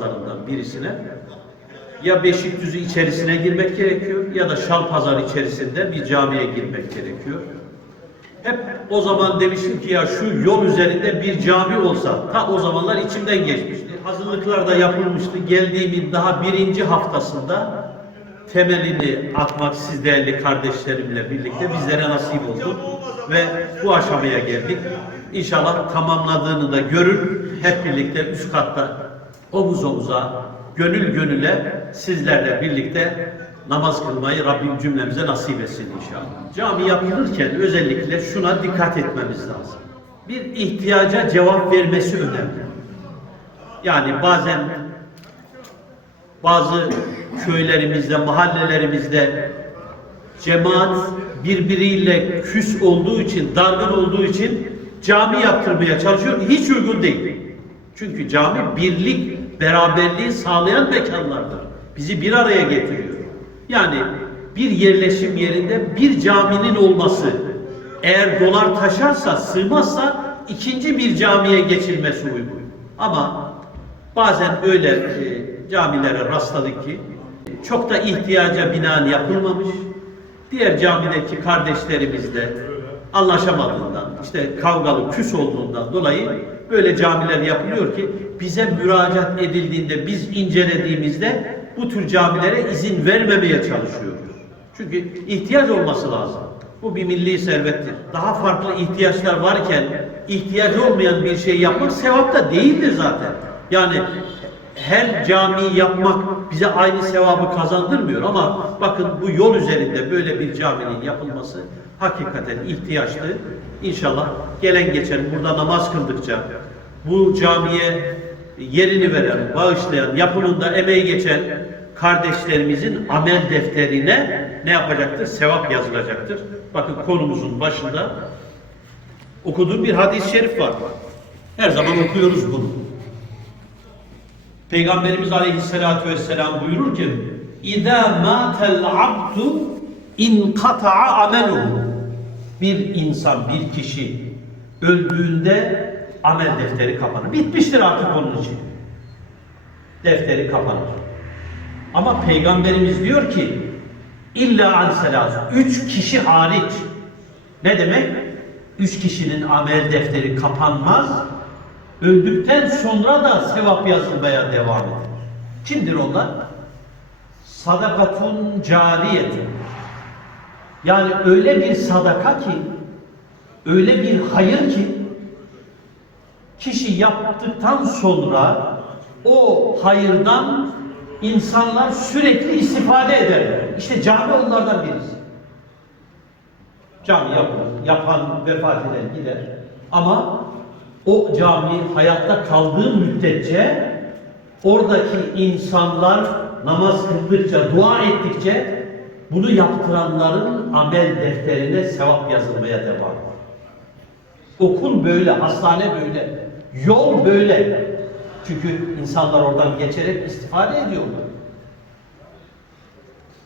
namazlarından birisine ya Beşikdüzü içerisine girmek gerekiyor ya da Şalpazar içerisinde bir camiye girmek gerekiyor. Hep o zaman demiştim ki ya şu yol üzerinde bir cami olsa ta o zamanlar içimden geçmişti. Hazırlıklar da yapılmıştı. Geldiğimin daha birinci haftasında temelini atmak siz değerli kardeşlerimle birlikte bizlere nasip oldu. Ve bu aşamaya geldik. İnşallah tamamladığını da görür. Hep birlikte üst katta omuz omuza, gönül gönüle sizlerle birlikte namaz kılmayı Rabbim cümlemize nasip etsin inşallah. Cami yapılırken özellikle şuna dikkat etmemiz lazım. Bir ihtiyaca cevap vermesi önemli. Yani bazen bazı köylerimizde, mahallelerimizde cemaat birbiriyle küs olduğu için, dargın olduğu için cami yaptırmaya çalışıyor. Hiç uygun değil. Çünkü cami birlik, beraberliği sağlayan mekanlardır. Bizi bir araya getiriyor. Yani bir yerleşim yerinde bir caminin olması eğer dolar taşarsa, sığmazsa ikinci bir camiye geçilmesi uygun. Ama bazen öyle e, camilere rastladık ki çok da ihtiyaca binaen yapılmamış. Diğer camideki kardeşlerimiz de anlaşamadığından, işte kavgalı, küs olduğundan dolayı böyle camiler yapılıyor ki bize müracaat edildiğinde biz incelediğimizde bu tür camilere izin vermemeye çalışıyoruz. Çünkü ihtiyaç olması lazım. Bu bir milli servettir. Daha farklı ihtiyaçlar varken ihtiyacı olmayan bir şey yapmak sevap da değildir zaten. Yani her camiyi yapmak bize aynı sevabı kazandırmıyor ama bakın bu yol üzerinde böyle bir caminin yapılması hakikaten ihtiyaçtı. İnşallah gelen geçen burada namaz kıldıkça bu camiye yerini veren, bağışlayan, yapımında emeği geçen kardeşlerimizin amel defterine ne yapacaktır? Sevap yazılacaktır. Bakın konumuzun başında okuduğum bir hadis-i şerif var. Her zaman okuyoruz bunu. Peygamberimiz Aleyhisselatü Vesselam buyurur ki İzâ mâtel abdu inkata'a ameluhu Bir insan, bir kişi öldüğünde amel defteri kapanır. Bitmiştir artık onun için. Defteri kapanır. Ama Peygamberimiz diyor ki illa an selâsü. Üç kişi hariç. Ne demek? Üç kişinin amel defteri kapanmaz. Öldükten sonra da sevap yazılmaya devam eder. Kimdir onlar? Sadakatun cariyetun. Yani öyle bir sadaka ki, öyle bir hayır ki, kişi yaptıktan sonra o hayırdan insanlar sürekli istifade ederler. İşte cami onlardan birisi. Cami yapılır. Yapan vefat eder gider. Ama o cami hayatta kaldığı müddetçe oradaki insanlar namaz kıldıkça, dua ettikçe bunu yaptıranların amel defterine sevap yazılmaya devam. Okul böyle, hastane böyle, yol böyle. Çünkü insanlar oradan geçerek istifade ediyorlar.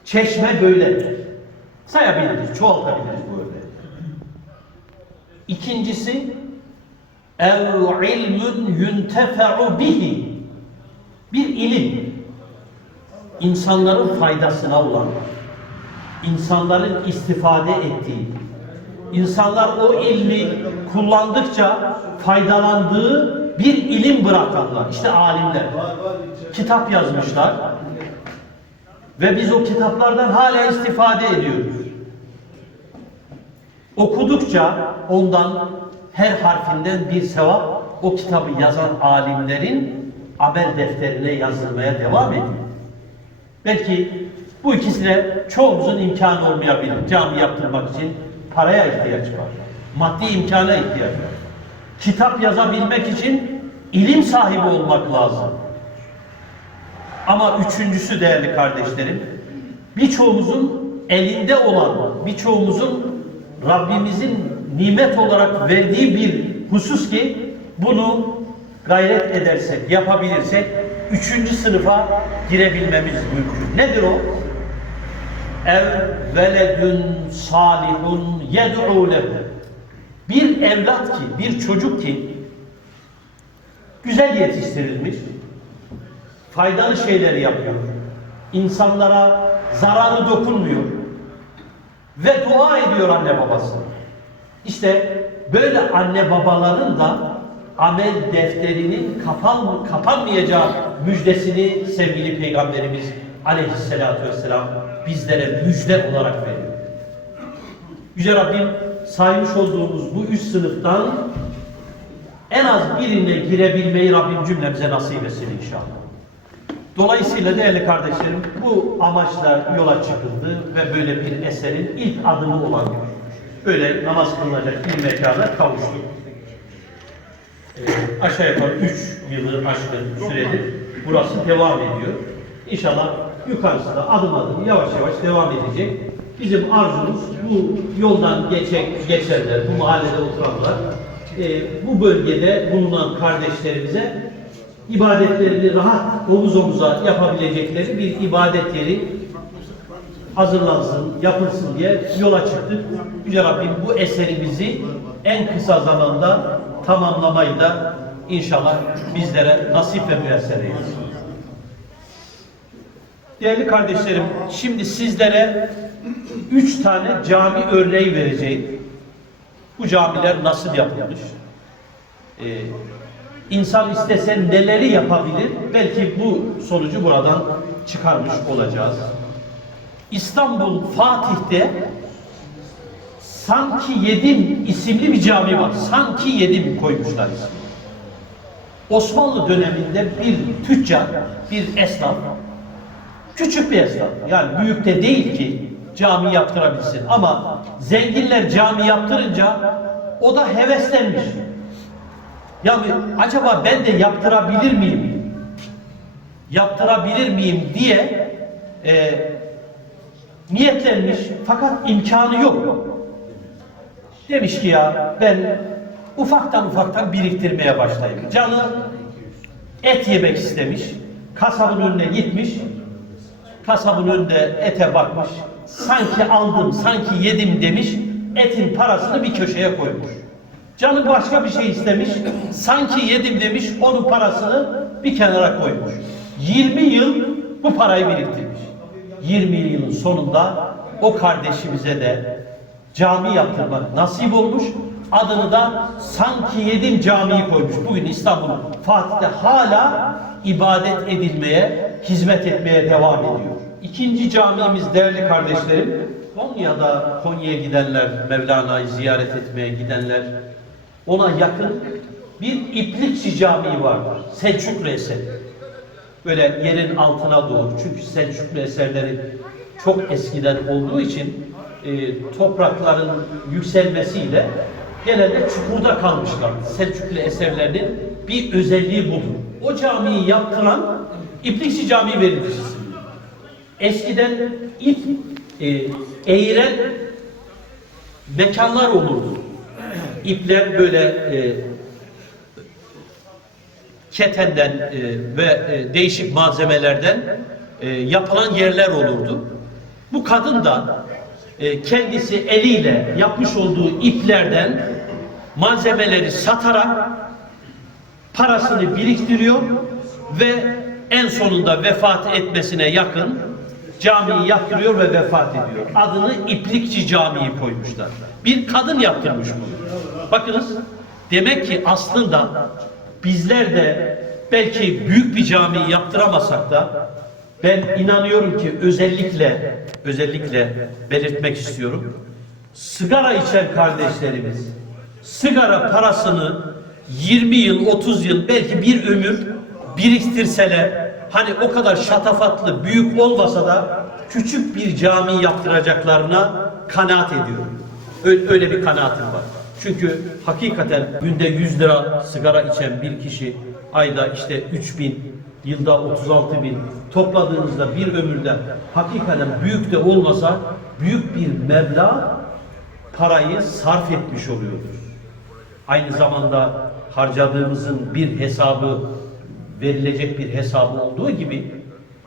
Çeşme böyle. Sayabiliriz, çoğaltabiliriz bu örneği. İkincisi, ev ilmun yuntefe'u bihi. Bir ilim. insanların faydasına olan, insanların istifade ettiği, insanlar o ilmi kullandıkça faydalandığı bir ilim bırakanlar. İşte alimler. Kitap yazmışlar. Ve biz o kitaplardan hala istifade ediyoruz. Okudukça ondan her harfinden bir sevap o kitabı yazan alimlerin amel defterine yazılmaya devam ediyor. Belki bu ikisine çoğumuzun imkanı olmayabilir. Cami yaptırmak için paraya ihtiyaç var. Maddi imkana ihtiyaç var. Kitap yazabilmek için ilim sahibi olmak lazım. Ama üçüncüsü değerli kardeşlerim, birçoğumuzun elinde olan, birçoğumuzun Rabbimizin nimet olarak verdiği bir husus ki bunu gayret edersek, yapabilirsek üçüncü sınıfa girebilmemiz mümkün. Nedir o? Ev veledün salihun yed'u lehu. Bir evlat ki, bir çocuk ki güzel yetiştirilmiş, faydalı şeyler yapıyor, insanlara zararı dokunmuyor ve dua ediyor anne babası. İşte böyle anne babaların da amel defterinin kapan, kapanmayacağı müjdesini sevgili Peygamberimiz aleyhissalatü vesselam bizlere müjde olarak veriyor. Yüce Rabbim saymış olduğumuz bu üç sınıftan en az birine girebilmeyi Rabbim cümlemize nasip etsin inşallah. Dolayısıyla değerli kardeşlerim bu amaçla yola çıkıldı ve böyle bir eserin ilk adımı olan böyle namaz kılınacak bir mekana kavuştuk. Ee, aşağı yukarı 3 yılı aşkın süredir burası devam ediyor. İnşallah yukarısı da adım adım yavaş yavaş devam edecek. Bizim arzumuz bu yoldan geçen, geçenler, bu mahallede oturanlar, e, bu bölgede bulunan kardeşlerimize ibadetlerini rahat omuz omuza yapabilecekleri bir ibadet yeri hazırlansın, yapılsın diye yola çıktık. Yüce Rabbim bu eserimizi en kısa zamanda tamamlamayı da inşallah bizlere nasip ve müyesser. Değerli kardeşlerim, şimdi sizlere üç tane cami örneği vereceğim. Bu camiler nasıl yapılmış? Ee, insan istese neleri yapabilir? Belki bu sonucu buradan çıkarmış olacağız. İstanbul Fatih'te Sanki Yedim isimli bir cami var. Sanki Yedim koymuşlar ismini. Osmanlı döneminde bir tüccar, bir esnaf, küçük bir esnaf, yani büyük de değil ki cami yaptırabilsin. Ama zenginler cami yaptırınca o da heveslenmiş. Yani acaba ben de yaptırabilir miyim? Yaptırabilir miyim diye e, niyetlenmiş fakat imkanı yok. Demiş ki ya ben ufaktan ufaktan biriktirmeye başlayayım. Canı et yemek istemiş. Kasabın önüne gitmiş. Kasabın önünde ete bakmış. Sanki aldım, sanki yedim demiş. Etin parasını bir köşeye koymuş. Canı başka bir şey istemiş. Sanki yedim demiş. Onun parasını bir kenara koymuş. 20 yıl bu parayı biriktirmiş. 20 yılın sonunda o kardeşimize de cami yaptırmak nasip olmuş. Adını da Sanki Yedim Camii koymuş. Bugün İstanbul Fatih'te hala ibadet edilmeye, hizmet etmeye devam ediyor. İkinci camimiz değerli kardeşlerim, Konya'da Konya'ya gidenler, Mevlana'yı ziyaret etmeye gidenler, ona yakın bir İplikçi Camii vardır. Selçuklu eseri. Böyle yerin altına doğru. Çünkü Selçuklu eserleri çok eskiden olduğu için e, toprakların yükselmesiyle genelde çukurda kalmışlar. Selçuklu eserlerinin bir özelliği budur. O camiyi yaptıran İplikçi Camii verilir isimli. Eskiden ip e, eğiren mekanlar olurdu. İpler böyle e, ketenden e, ve e, değişik malzemelerden e, yapılan yerler olurdu. Bu kadın da e, kendisi eliyle yapmış olduğu iplerden malzemeleri satarak parasını biriktiriyor ve en sonunda vefat etmesine yakın camiyi yaptırıyor ve vefat ediyor. Adını İplikçi Camii koymuşlar. Bir kadın yaptırmış bunu. Bakınız demek ki aslında bizler de belki büyük bir cami yaptıramasak da ben inanıyorum ki özellikle özellikle belirtmek istiyorum. Sigara içen kardeşlerimiz sigara parasını 20 yıl, 30 yıl belki bir ömür biriktirseler hani o kadar şatafatlı, büyük olmasa da küçük bir cami yaptıracaklarına kanaat ediyorum. Öyle, bir kanaatim var. Çünkü hakikaten günde 100 lira sigara içen bir kişi ayda işte 3 bin, yılda 36 bin topladığınızda bir ömürde hakikaten büyük de olmasa büyük bir meblağ parayı sarf etmiş oluyoruz. Aynı zamanda harcadığımızın bir hesabı verilecek bir hesabı olduğu gibi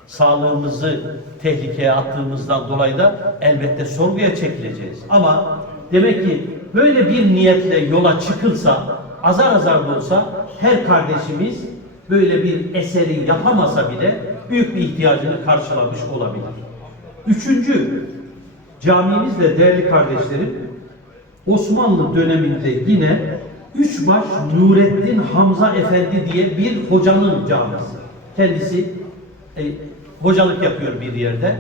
sağlığımızı tehlikeye attığımızdan dolayı da elbette sorguya çekileceğiz. Ama demek ki böyle bir niyetle yola çıkılsa, azar azar da olsa her kardeşimiz böyle bir eseri yapamasa bile büyük bir ihtiyacını karşılamış olabilir. Üçüncü, camimizde değerli kardeşlerim, Osmanlı döneminde yine Üçbaş Nurettin Hamza Efendi diye bir hocanın camisi. Kendisi e, hocalık yapıyor bir yerde.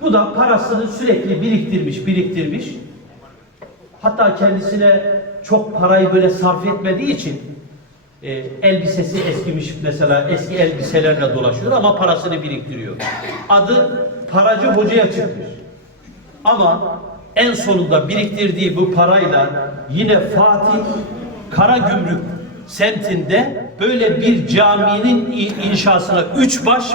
Bu da parasını sürekli biriktirmiş, biriktirmiş. Hatta kendisine çok parayı böyle sarf etmediği için e, elbisesi eskimiş mesela eski elbiselerle dolaşıyor ama parasını biriktiriyor. Adı Paracı Hoca'ya çıkmış. Ama en sonunda biriktirdiği bu parayla yine Fatih Karagümrük semtinde böyle bir caminin inşasına üç baş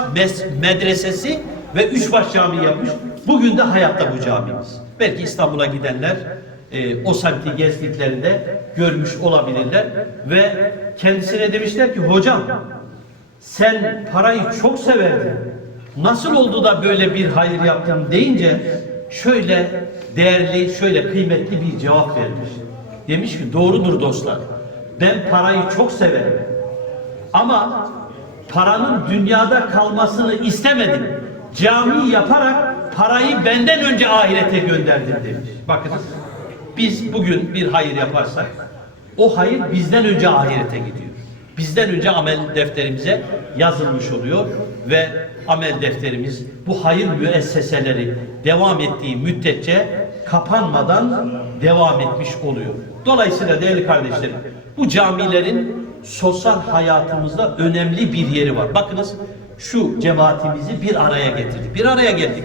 medresesi ve üç baş cami yapmış. Bugün de hayatta bu camimiz. Belki İstanbul'a gidenler e, o semti gezdiklerinde görmüş olabilirler ve kendisine demişler ki hocam sen parayı çok severdin. Nasıl oldu da böyle bir hayır yaptın deyince şöyle değerli, şöyle kıymetli bir cevap vermiş. Demiş ki doğrudur dostlar. Ben parayı çok severim. Ama paranın dünyada kalmasını istemedim. Cami yaparak parayı benden önce ahirete gönderdim demiş. Bakınız biz bugün bir hayır yaparsak o hayır bizden önce ahirete gidiyor. Bizden önce amel defterimize yazılmış oluyor ve amel defterimiz bu hayır müesseseleri devam ettiği müddetçe kapanmadan devam etmiş oluyor. Dolayısıyla değerli kardeşlerim bu camilerin sosyal hayatımızda önemli bir yeri var. Bakınız şu cemaatimizi bir araya getirdik. Bir araya geldik.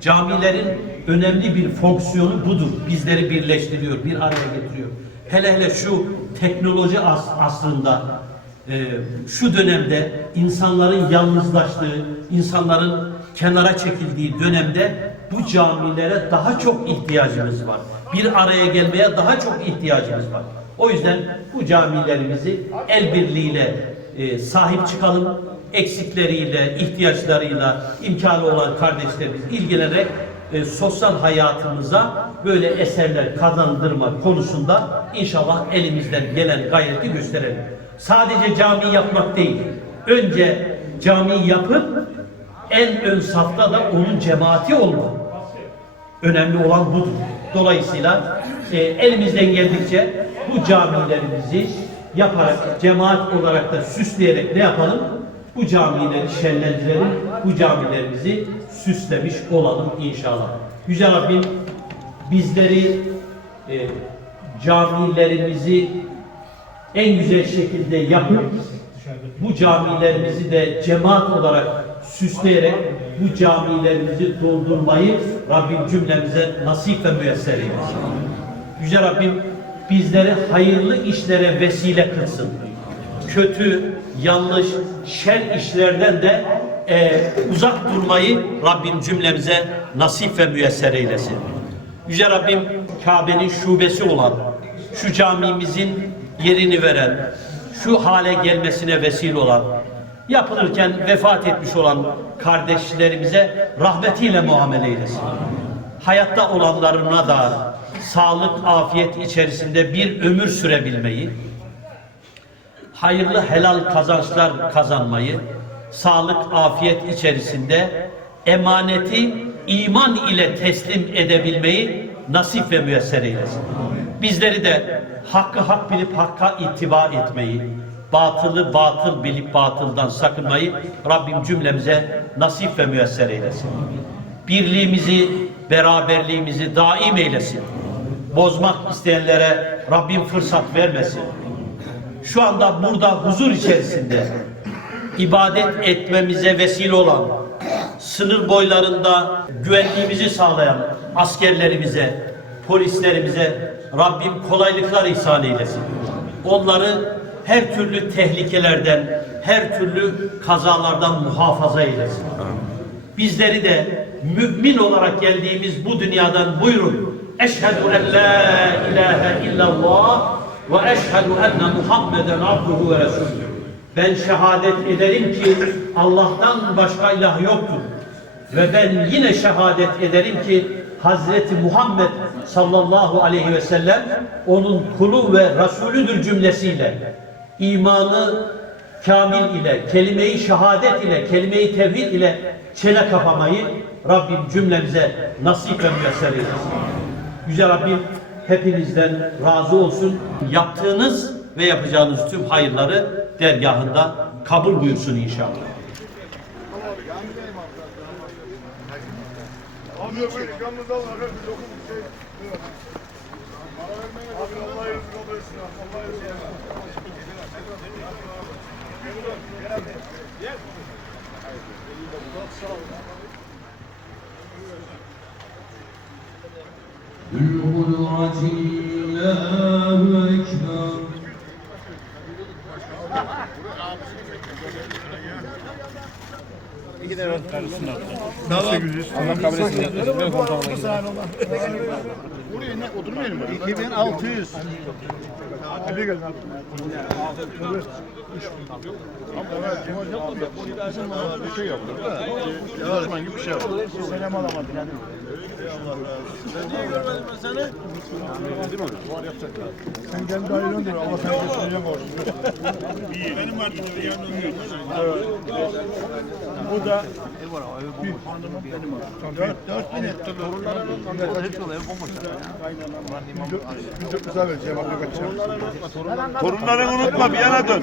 Camilerin önemli bir fonksiyonu budur. Bizleri birleştiriyor, bir araya getiriyor. Hele hele şu teknoloji as asrında, e, şu dönemde insanların yalnızlaştığı, insanların kenara çekildiği dönemde bu camilere daha çok ihtiyacımız var. Bir araya gelmeye daha çok ihtiyacımız var. O yüzden bu camilerimizi el birliğiyle e, sahip çıkalım eksikleriyle, ihtiyaçlarıyla imkanı olan kardeşlerimiz ilgilenerek e, sosyal hayatımıza böyle eserler kazandırma konusunda inşallah elimizden gelen gayreti gösterelim. Sadece cami yapmak değil. Önce cami yapıp en ön safta da onun cemaati olmak. Önemli olan budur. Dolayısıyla e, elimizden geldikçe bu camilerimizi yaparak, cemaat olarak da süsleyerek ne yapalım? Bu camileri şenlendirelim, bu camilerimizi süslemiş olalım inşallah. Yüce Rabbim bizleri e, camilerimizi en güzel şekilde yapıp bu camilerimizi de cemaat olarak süsleyerek bu camilerimizi doldurmayı Rabbim cümlemize nasip ve müyesser eylesin. Yüce Rabbim bizleri hayırlı işlere vesile kılsın. Kötü, yanlış, şer işlerden de e, uzak durmayı Rabbim cümlemize nasip ve müyesser eylesin. Yüce Rabbim Kabe'nin şubesi olan, şu camimizin yerini veren, şu hale gelmesine vesile olan, yapılırken vefat etmiş olan kardeşlerimize rahmetiyle muamele eylesin. Hayatta olanlarına da sağlık, afiyet içerisinde bir ömür sürebilmeyi, hayırlı helal kazançlar kazanmayı, sağlık, afiyet içerisinde emaneti iman ile teslim edebilmeyi nasip ve müyesser eylesin. Bizleri de hakkı hak bilip hakka ittiba etmeyi, batılı batıl bilip batıldan sakınmayı Rabbim cümlemize nasip ve müyesser eylesin. Birliğimizi, beraberliğimizi daim eylesin. Bozmak isteyenlere Rabbim fırsat vermesin. Şu anda burada huzur içerisinde ibadet etmemize vesile olan, sınır boylarında güvenliğimizi sağlayan askerlerimize, polislerimize Rabbim kolaylıklar ihsan eylesin. Onları her türlü tehlikelerden, her türlü kazalardan muhafaza eylesin. Bizleri de mümin olarak geldiğimiz bu dünyadan buyurun. Eşhedü en la ilahe illallah ve eşhedü enne Muhammeden abduhu ve resulü. Ben şehadet ederim ki Allah'tan başka ilah yoktur. Ve ben yine şehadet ederim ki Hazreti Muhammed sallallahu aleyhi ve sellem onun kulu ve Resulüdür cümlesiyle imanı kamil ile, kelime-i şehadet ile, kelime-i tevhid ile çene kapamayı Rabbim cümlemize nasip ve müyesser eylesin. Yüce Rabbim hepinizden razı olsun. Yaptığınız ve yapacağınız tüm hayırları dergahında kabul buyursun inşallah. Abi böyle yalnız al abi bir dokun bir şey. Para vermeye abi Allah yazık kabul etsin. Allah yazık. Allahu Ekber Nasıl gülüyorsun? Allah kabul etsin. Buraya ne oturmuyor mu? 2600. Tebrik ederim. Hadi gelin abi. Bir şey yaptı. Yazman gibi bir şey yaptı. Selam alamadın hadi. Sen niye görmedin ben seni? Değil mi? Var yapacak. Sen gel iyi döndür. Allah göstereceğim borcu. İyi. Benim vardı. Evet. Bu da bir benim var. Dört, dört bin etti. Torunların Çok güzel vereceğim abi kaçacağım. Torunlarını unutma bir yana dön.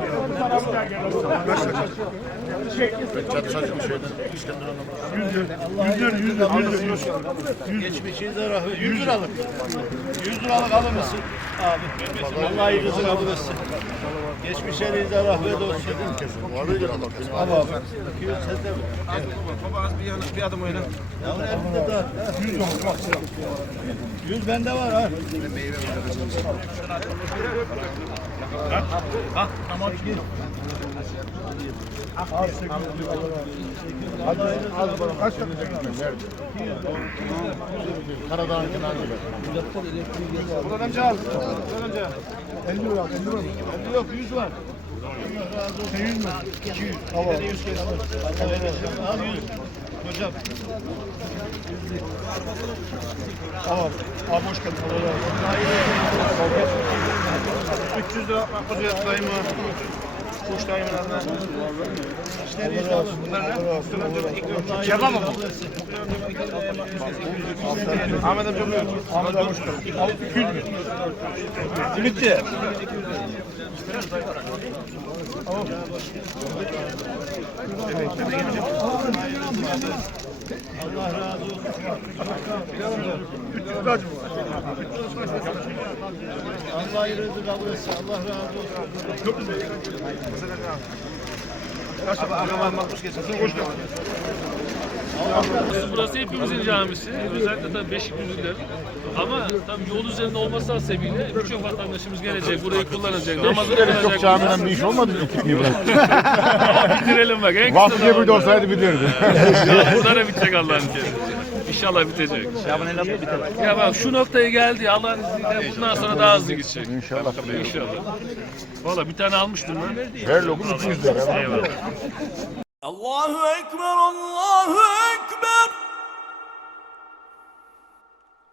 mı? Amin. Valla tüm Yüzler, yüzler, yüzler. Geçmişinize rahmet. 100 liralık. 100 liralık alır mısın? Abi. Allah hayırlısı kabul etsin. Geçmişlerinize rahmet olsun. Al abi. 200 sende mi? Baba az bir, yana, bir adım oyna. Ya onu elinde daha. 100 olsun bak. 100 bende var ha. Ha, tamam. Hadi al bana. Kaç tane Nerede? Karadağ'ın kenarında. Ulan amca al. Ulan amca. 50 lira al, 50 lira. 50 yok 100 var. Sen 100 mü? 200. Al al. 100 kesin. Al 100. Hocam. Al al. Al boş geldin. Al al. 300 lira makbuziyet dayımı. Kuş iyi olsun. Bunlar ne? Kebap mı bu? Ahmet amca buyur. Ahmet geldin. Al 200 mü? Bitti. Allah razı olsun. 300 kaç mı? Allah rızı kabul etsin. Allah razı olsun. Çok güzel. Kaç? Abi makbuz geçsin. Hoş geldin. Burası hepimizin camisi. Özellikle tabii Beşikdüzüler. Ama tabii yol üzerinde olması hasebiyle birçok vatandaşımız gelecek, burayı kullanacak, namazı kılacak. Çok camiden bir iş olmadı mı ekip gibi? Bitirelim bak. En kısa gibi de zamanda. olsaydı bilirdi. Burada da bitecek Allah'ın izniyle. İnşallah bitecek. Ya bak şu noktaya geldi Allah'ın izniyle bundan sonra daha hızlı gidecek. İnşallah. İnşallah. Valla bir tane almıştım ben. Her lokum 200 lira. Eyvallah. Allahu Ekber, Allahu Ekber.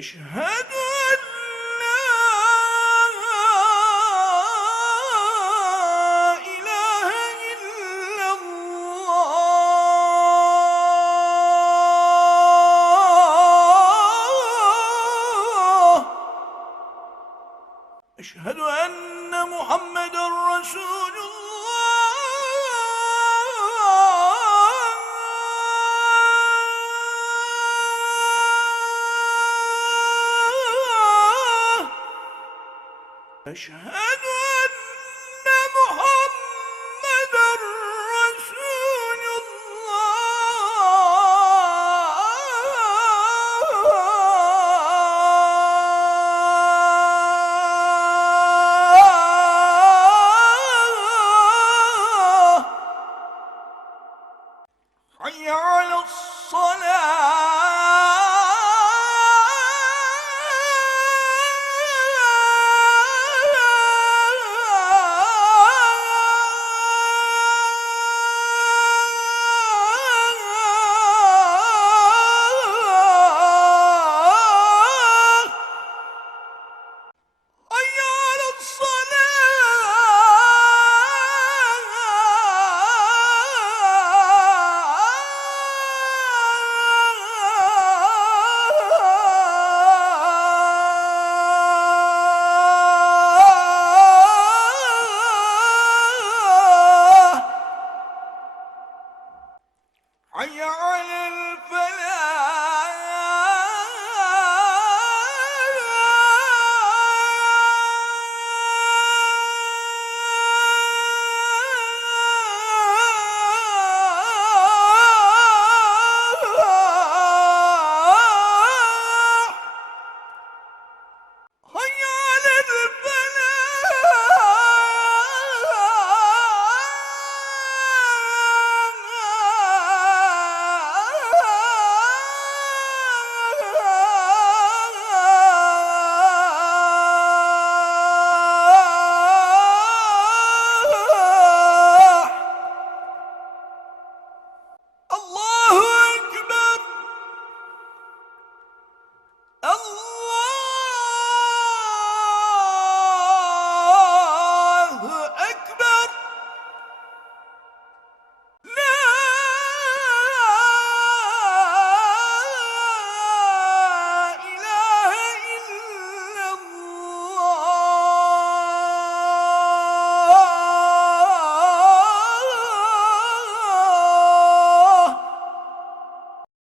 Eşhedü